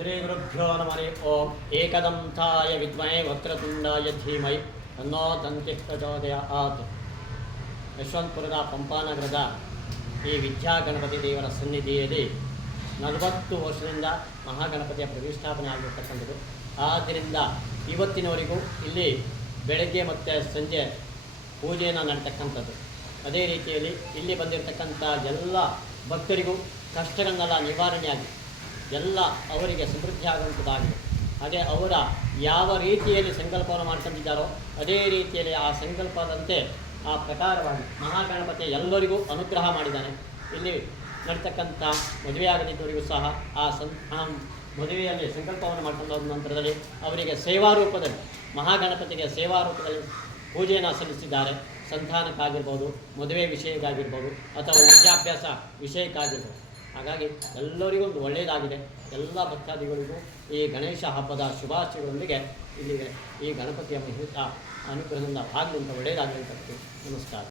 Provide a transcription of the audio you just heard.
ಶ್ರೀ ಗುರುಭ್ಯೋ ನಮಃ. ಓಂ ಏಕದಂತಾಯ ವಿದ್ಮಹೇ ವಕ್ರತುಂಡಾಯ ಧೀಮಹಿ ತನ್ನೋ ದಂತಿ ಪ್ರಚೋದಯಾತ್. ಯಶವಂತಪುರದ ಪಂಪಾನಗರದ ಈ ವಿದ್ಯಾಗಣಪತಿ ದೇವರ ಸನ್ನಿಧಿಯಲ್ಲಿ 40 ವರ್ಷದಿಂದ ಮಹಾಗಣಪತಿಯ ಪ್ರತಿಷ್ಠಾಪನೆ ಆಗಿರತಕ್ಕಂಥದ್ದು. ಆದ್ದರಿಂದ ಇವತ್ತಿನವರೆಗೂ ಇಲ್ಲಿ ಬೆಳಗ್ಗೆ ಮತ್ತು ಸಂಜೆ ಪೂಜೆಯನ್ನು ನಡೀತಕ್ಕಂಥದ್ದು. ಅದೇ ರೀತಿಯಲ್ಲಿ ಇಲ್ಲಿ ಬಂದಿರತಕ್ಕಂಥ ಎಲ್ಲ ಭಕ್ತರಿಗೂ ಕಷ್ಟಗಳನ್ನೆಲ್ಲ ನಿವಾರಣೆಯಾಗಿ ಎಲ್ಲ ಅವರಿಗೆ ಸಮೃದ್ಧಿ ಆಗುವಂಥದ್ದಾಗಿದೆ. ಹಾಗೆ ಅವರ ಯಾವ ರೀತಿಯಲ್ಲಿ ಸಂಕಲ್ಪವನ್ನು ಮಾಡ್ಕೊಂಡಿದ್ದಾರೋ ಅದೇ ರೀತಿಯಲ್ಲಿ ಆ ಸಂಕಲ್ಪದಂತೆ ಆ ಪ್ರಕಾರವಾಗಿ ಮಹಾಗಣಪತಿ ಎಲ್ಲರಿಗೂ ಅನುಗ್ರಹ ಮಾಡಿದ್ದಾನೆ. ಇಲ್ಲಿ ನಡೀತಕ್ಕಂಥ ಮದುವೆಯಾಗದಿದ್ದವರಿಗೂ ಸಹ ಆ ಮದುವೆಯಲ್ಲಿ ಸಂಕಲ್ಪವನ್ನು ಮಾಡ್ಕೊಂಡು ಹೋದ ನಂತರದಲ್ಲಿ ಅವರಿಗೆ ಸೇವಾರೂಪದಲ್ಲಿ ಮಹಾಗಣಪತಿಗೆ ಸೇವಾರೂಪದಲ್ಲಿ ಪೂಜೆಯನ್ನು ಸಲ್ಲಿಸಿದ್ದಾರೆ. ಸಂತಾನಕ್ಕಾಗಿರ್ಬೋದು, ಮದುವೆ ವಿಷಯಕ್ಕಾಗಿರ್ಬೋದು, ಅಥವಾ ವಿದ್ಯಾಭ್ಯಾಸ ವಿಷಯಕ್ಕಾಗಿರ್ಬೋದು. ಹಾಗಾಗಿ ಎಲ್ಲರಿಗೂ ಒಂದು ಒಳ್ಳೆಯದಾಗಿದೆ. ಎಲ್ಲ ಭಕ್ತಾದಿಗಳಿಗೂ ಈ ಗಣೇಶ ಹಬ್ಬದ ಶುಭಾಶಯಗಳೊಂದಿಗೆ ಇಲ್ಲಿಗೆ ಈ ಗಣಪತಿಯ ಮುಹೂರ್ತ ಅನುಗ್ರಹದಿಂದ ಆಗಲಿ ಅಂತ ಒಳ್ಳೆಯದಾಗಲಿ ಅಂತ ನಮಸ್ಕಾರ.